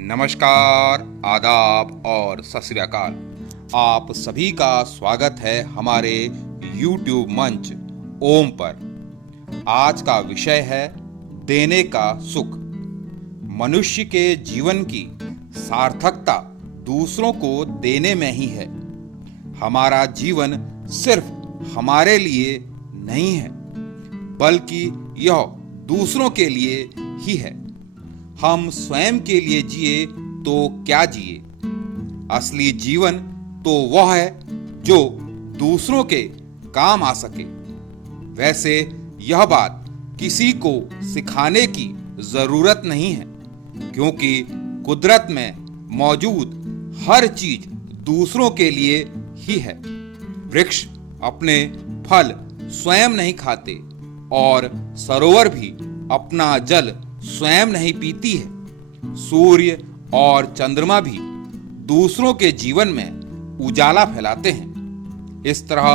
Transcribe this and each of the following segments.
नमस्कार, आदाब और सत श्री अकाल। आप सभी का स्वागत है हमारे YouTube मंच ओम पर। आज का विषय है देने का सुख। मनुष्य के जीवन की सार्थकता दूसरों को देने में ही है। हमारा जीवन सिर्फ हमारे लिए नहीं है, बल्कि यह दूसरों के लिए ही है। हम स्वयं के लिए जिए तो क्या जिए। असली जीवन तो वह है जो दूसरों के काम आ सके। वैसे यह बात किसी को सिखाने की जरूरत नहीं है, क्योंकि कुदरत में मौजूद हर चीज दूसरों के लिए ही है। वृक्ष अपने फल स्वयं नहीं खाते और सरोवर भी अपना जल स्वयं नहीं पीती है। सूर्य और चंद्रमा भी दूसरों के जीवन में उजाला फैलाते हैं। इस तरह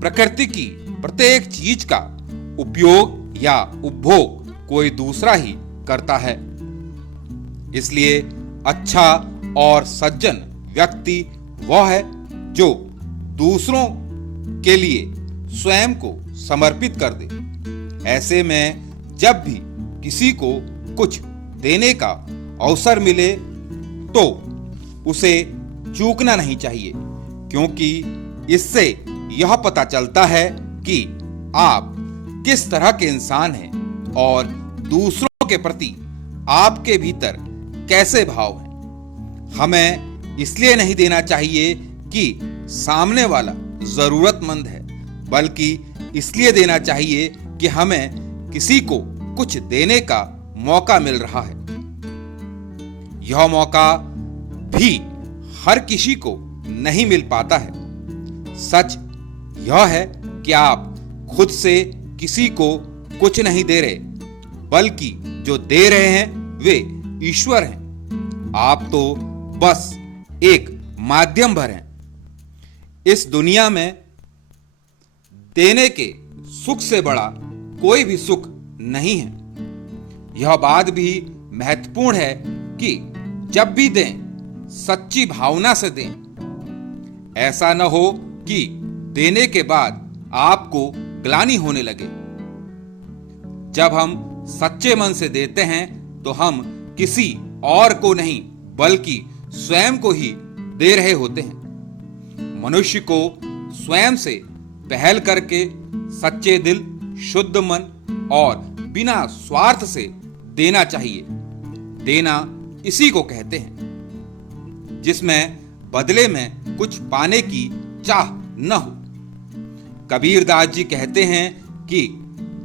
प्रकृति की प्रत्येक चीज का उपयोग या उपभोग कोई दूसरा ही करता है। इसलिए अच्छा और सज्जन व्यक्ति वह है जो दूसरों के लिए स्वयं को समर्पित कर दे। ऐसे में जब भी किसी को कुछ देने का अवसर मिले तो उसे चूकना नहीं चाहिए, क्योंकि इससे यह पता चलता है कि आप किस तरह के इंसान हैं और दूसरों के प्रति आपके भीतर कैसे भाव हैं। हमें इसलिए नहीं देना चाहिए कि सामने वाला जरूरतमंद है, बल्कि इसलिए देना चाहिए कि हमें किसी को कुछ देने का मौका मिल रहा है। यह मौका भी हर किसी को नहीं मिल पाता है। सच यह है कि आप खुद से किसी को कुछ नहीं दे रहे, बल्कि जो दे रहे हैं वे ईश्वर हैं। आप तो बस एक माध्यम भर हैं। इस दुनिया में देने के सुख से बड़ा कोई भी सुख नहीं है। यह बात भी महत्वपूर्ण है कि जब भी दें, सच्ची भावना से दें। ऐसा न हो कि देने के बाद आपको ग्लानि होने लगे। जब हम सच्चे मन से देते हैं तो हम किसी और को नहीं बल्कि स्वयं को ही दे रहे होते हैं। मनुष्य को स्वयं से पहल करके सच्चे दिल, शुद्ध मन और बिना स्वार्थ से देना चाहिए। देना इसी को कहते हैं जिसमें बदले में कुछ पाने की चाह न हो। कबीरदास जी कहते हैं कि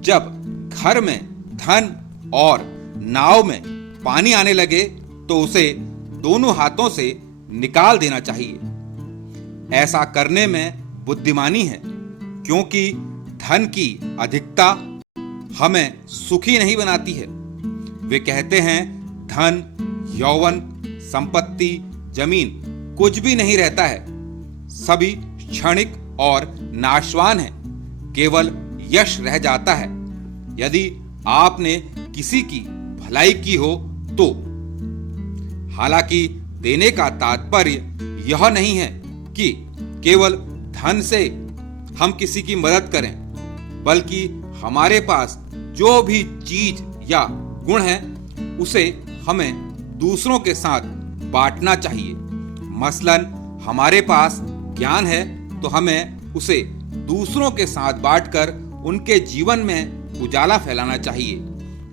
जब घर में धन और नाव में पानी आने लगे तो उसे दोनों हाथों से निकाल देना चाहिए। ऐसा करने में बुद्धिमानी है, क्योंकि धन की अधिकता हमें सुखी नहीं बनाती है। वे कहते हैं धन, यौवन, संपत्ति, जमीन कुछ भी नहीं रहता है। सभी क्षणिक और नाशवान है। केवल यश रह जाता है यदि आपने किसी की भलाई की हो तो। हालांकि देने का तात्पर्य यह नहीं है कि केवल धन से हम किसी की मदद करें, बल्कि हमारे पास जो भी चीज या गुण है उसे हमें दूसरों के साथ बांटना चाहिए। मसलन हमारे पास ज्ञान है तो हमें उसे दूसरों के साथ बांटकर उनके जीवन में उजाला फैलाना चाहिए।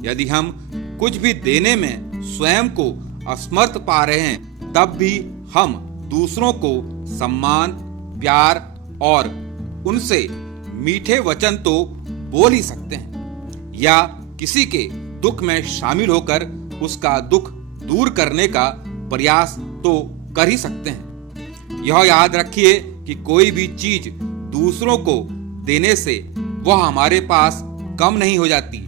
यदि हम कुछ भी देने में स्वयं को असमर्थ पा रहे हैं, तब भी हम दूसरों को सम्मान, प्यार और उनसे मीठे वचन तो बोल ही सकते हैं, या किसी के दुख में शामिल होकर उसका दुख दूर करने का प्रयास तो कर ही सकते हैं। यह याद रखिए कि कोई भी चीज दूसरों को देने से वह हमारे पास कम नहीं हो जाती,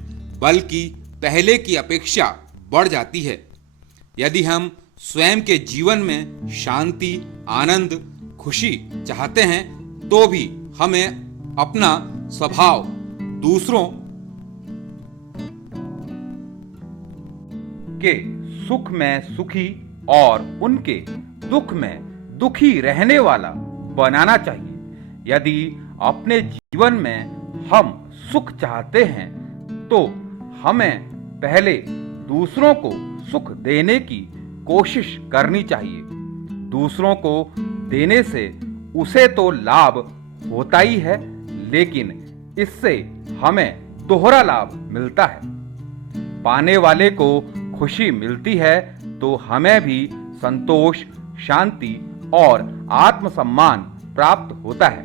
बल्कि पहले की अपेक्षा बढ़ जाती है। यदि हम स्वयं के जीवन में शांति, आनंद, खुशी चाहते हैं तो भी हमें अपना स्वभाव दूसरों के सुख में सुखी और उनके दुख में दुखी रहने वाला बनाना चाहिए। यदि अपने जीवन में हम सुख चाहते हैं तो हमें पहले दूसरों को सुख देने की कोशिश करनी चाहिए। दूसरों को देने से उसे तो लाभ होता ही है, लेकिन इससे हमें दोहरा लाभ मिलता है। पाने वाले को खुशी मिलती है तो हमें भी संतोष, शांति और आत्मसम्मान प्राप्त होता है।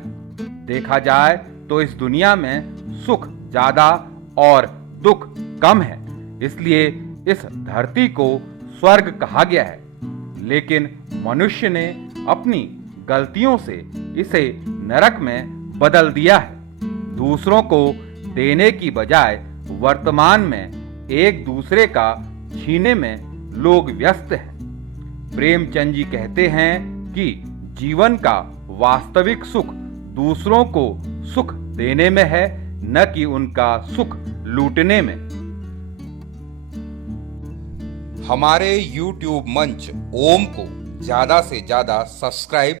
देखा जाए तो इस दुनिया में सुख ज्यादा और दुख कम है, इसलिए इस धरती को स्वर्ग कहा गया है। लेकिन मनुष्य ने अपनी गलतियों से इसे नरक में बदल दिया है। दूसरों को देने की बजाय वर्तमान में एक दूसरे का छीने में लोग व्यस्त हैं। प्रेमचंद जी कहते हैं कि जीवन का वास्तविक सुख दूसरों को सुख देने में है, न कि उनका सुख लूटने में। हमारे YouTube मंच ओम को ज्यादा से ज्यादा सब्सक्राइब